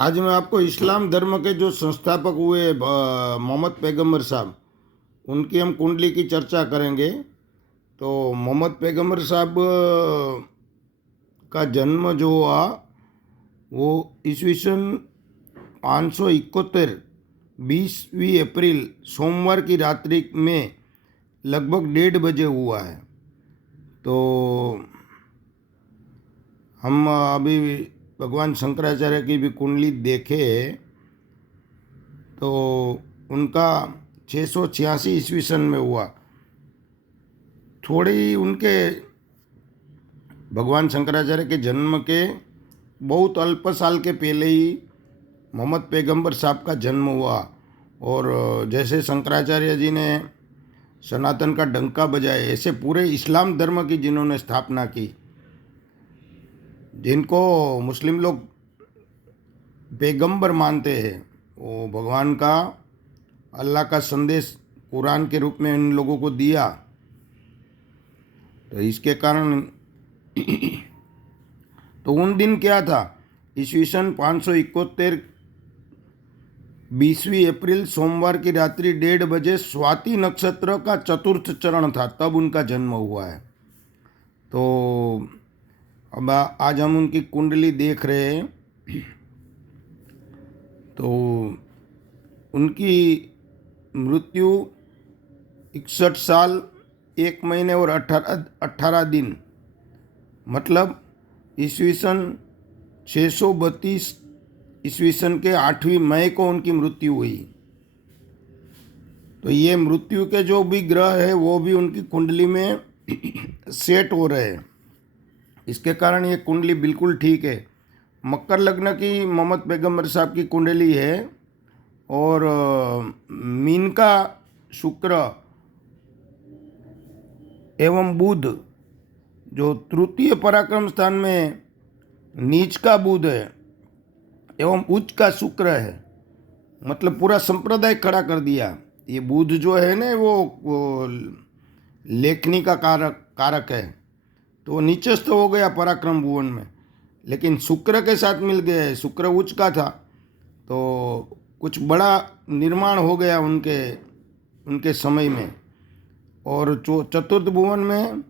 आज मैं आपको इस्लाम धर्म के जो संस्थापक हुए मोहम्मद पैगंबर साहब, उनकी हम कुंडली की चर्चा करेंगे। तो मोहम्मद पैगंबर साहब का जन्म जो हुआ वो ईस्वी सन 571 20 अप्रैल सोमवार की रात्रि में लगभग 1:30 बजे हुआ है। तो हम अभी भगवान शंकराचार्य की भी कुंडली देखें तो उनका 686 ईस्वी सन में हुआ। थोड़ी उनके भगवान शंकराचार्य के जन्म के बहुत अल्प साल के पहले ही मोहम्मद पैगंबर साहब का जन्म हुआ। और जैसे शंकराचार्य जी ने सनातन का डंका बजाया, ऐसे पूरे इस्लाम धर्म की जिन्होंने स्थापना की, जिनको मुस्लिम लोग पैगंबर मानते हैं, वो भगवान का, अल्लाह का संदेश कुरान के रूप में इन लोगों को दिया। तो इसके कारण तो उन दिन क्या था, ईस्वी सन 571 20 अप्रैल सोमवार की रात्रि 1:30 बजे स्वाति नक्षत्र का चतुर्थ चरण था, तब उनका जन्म हुआ है। तो अब आज हम उनकी कुंडली देख रहे हैं। तो उनकी मृत्यु 61 साल 1 महीने और 18 दिन, मतलब ईस्वी सन 632 ईस्वी सन के 8वीं मई को उनकी मृत्यु हुई। तो ये मृत्यु के जो भी ग्रह है वो भी उनकी कुंडली में सेट हो रहे हैं। इसके कारण ये कुंडली बिल्कुल ठीक है। मकर लग्न की मोहम्मद पैगंबर साहब की कुंडली है और मीन का शुक्र एवं बुध जो तृतीय पराक्रम स्थान में नीच का बुध है एवं उच्च का शुक्र है, मतलब पूरा संप्रदाय खड़ा कर दिया। ये बुध जो है ना वो लेखनी का कारक है, तो नीचस्थ हो गया पराक्रम भुवन में, लेकिन शुक्र के साथ मिल गया है। शुक्र उच्च का था तो कुछ बड़ा निर्माण हो गया उनके समय में। और चतुर्थ भुवन में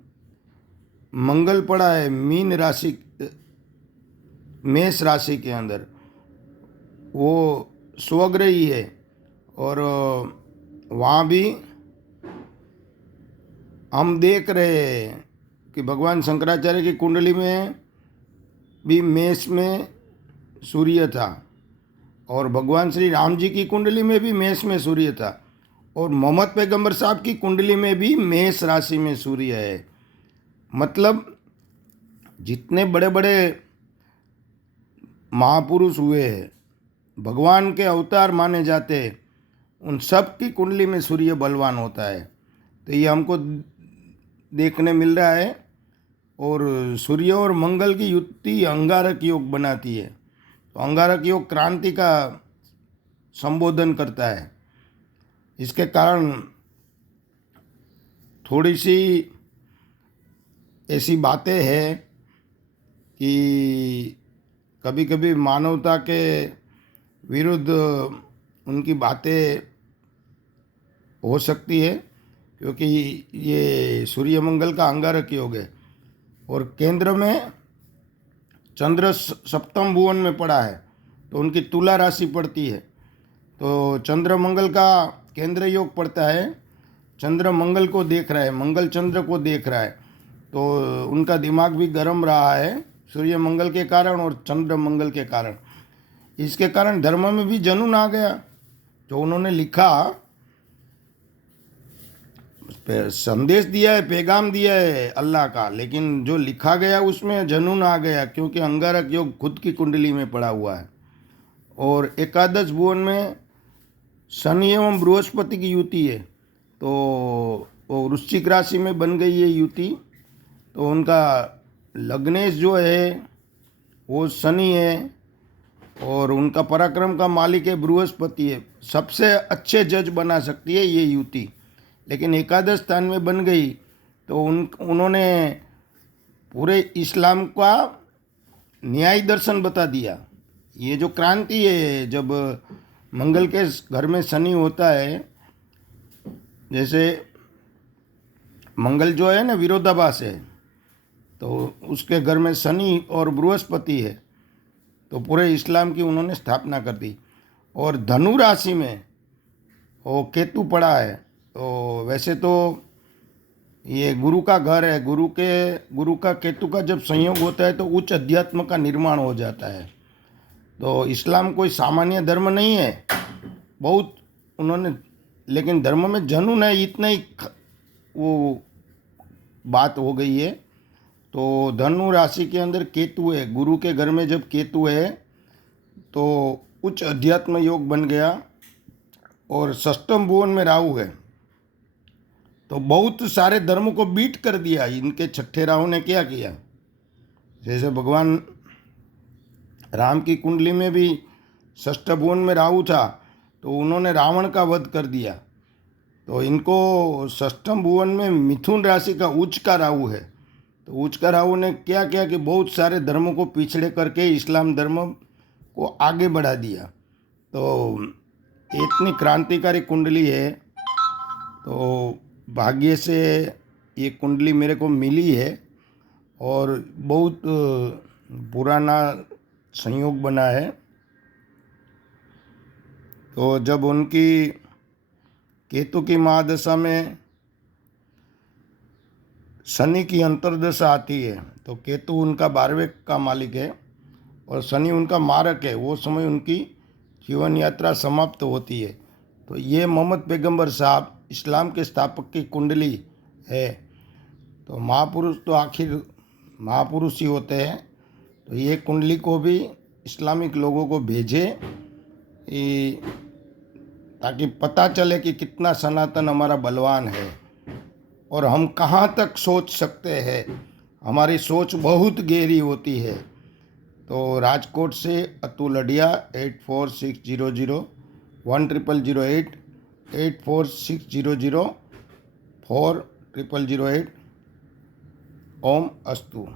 मंगल पड़ा है मीन राशि, मेष राशि के अंदर, वो स्वग्रही है। और वहाँ भी हम देख रहे हैं कि भगवान शंकराचार्य की कुंडली में भी मेष में सूर्य था और भगवान श्री राम जी की कुंडली में भी मेष में सूर्य था और मोहम्मद पैगंबर साहब की कुंडली में भी मेष राशि में सूर्य है। मतलब जितने बड़े बड़े महापुरुष हुए हैं, भगवान के अवतार माने जाते, उन सब की कुंडली में सूर्य बलवान होता है। तो ये हमको देखने मिल रहा है। और सूर्य और मंगल की युति अंगारक योग बनाती है। तो अंगारक योग क्रांति का संबोधन करता है। इसके कारण थोड़ी सी ऐसी बातें हैं कि कभी कभी मानवता के विरुद्ध उनकी बातें हो सकती है, क्योंकि ये सूर्य मंगल का अंगारक योग है और केंद्र में चंद्र सप्तम भुवन में पड़ा है, तो उनकी तुला राशि पड़ती है। तो चंद्र मंगल का केंद्र योग पड़ता है। चंद्र मंगल को देख रहा है, मंगल चंद्र को देख रहा है, तो उनका दिमाग भी गर्म रहा है सूर्य मंगल के कारण और चंद्र मंगल के कारण। इसके कारण धर्म में भी जुनून आ गया। जो उन्होंने लिखा, संदेश दिया है, पैगाम दिया है अल्लाह का, लेकिन जो लिखा गया उसमें जुनून आ गया, क्योंकि अंगारक योग खुद की कुंडली में पड़ा हुआ है। और एकादश भुवन में शनि एवं बृहस्पति की युति है, तो वो वृश्चिक राशि में बन गई है युति। तो उनका लग्नेश जो है वो शनि है और उनका पराक्रम का मालिक है बृहस्पति है। सबसे अच्छे जज बना सकती है ये युति, लेकिन एकादश स्थान में बन गई तो उन्होंने पूरे इस्लाम का न्याय दर्शन बता दिया। ये जो क्रांति है, जब मंगल के घर में शनि होता है, जैसे मंगल जो है ना विरोधाभास है, तो उसके घर में शनि और बृहस्पति है, तो पूरे इस्लाम की उन्होंने स्थापना कर दी। और धनु राशि में वो केतु पड़ा है, तो वैसे तो ये गुरु का घर है, गुरु का केतु का जब संयोग होता है तो उच्च अध्यात्म का निर्माण हो जाता है। तो इस्लाम कोई सामान्य धर्म नहीं है, बहुत उन्होंने, लेकिन धर्म में जुनून है, इतना ही वो बात हो गई है। तो धनु राशि के अंदर केतु है, गुरु के घर में जब केतु है तो उच्च अध्यात्म योग बन गया। और षष्ठम भुवन में राहु है, तो बहुत सारे धर्मों को बीट कर दिया। इनके छठे राहु ने क्या किया, जैसे भगवान राम की कुंडली में भी षष्ठ भुवन में राहु था, तो उन्होंने रावण का वध कर दिया। तो इनको षष्ठम भुवन में मिथुन राशि का उच्च का राहु है, तो उच्च का राहु ने क्या किया कि बहुत सारे धर्मों को पिछड़े करके इस्लाम धर्म को आगे बढ़ा दिया। तो इतनी क्रांतिकारी कुंडली है, तो भाग्य से ये कुंडली मेरे को मिली है और बहुत पुराना संयोग बना है। तो जब उनकी केतु की महादशा में शनि की अंतर्दशा आती है, तो केतु उनका 12वें का मालिक है और शनि उनका मारक है, वो समय उनकी जीवन यात्रा समाप्त होती है। तो ये मोहम्मद पैगंबर साहब इस्लाम के स्थापक की कुंडली है। तो महापुरुष तो आखिर महापुरुष ही होते हैं, तो ये कुंडली को भी इस्लामिक लोगों को भेजे ताकि पता चले कि कितना सनातन हमारा बलवान है और हम कहाँ तक सोच सकते हैं। हमारी सोच बहुत गहरी होती है। तो राजकोट से अतुल अडिया 8460010008 8460040008। ओम अस्तु।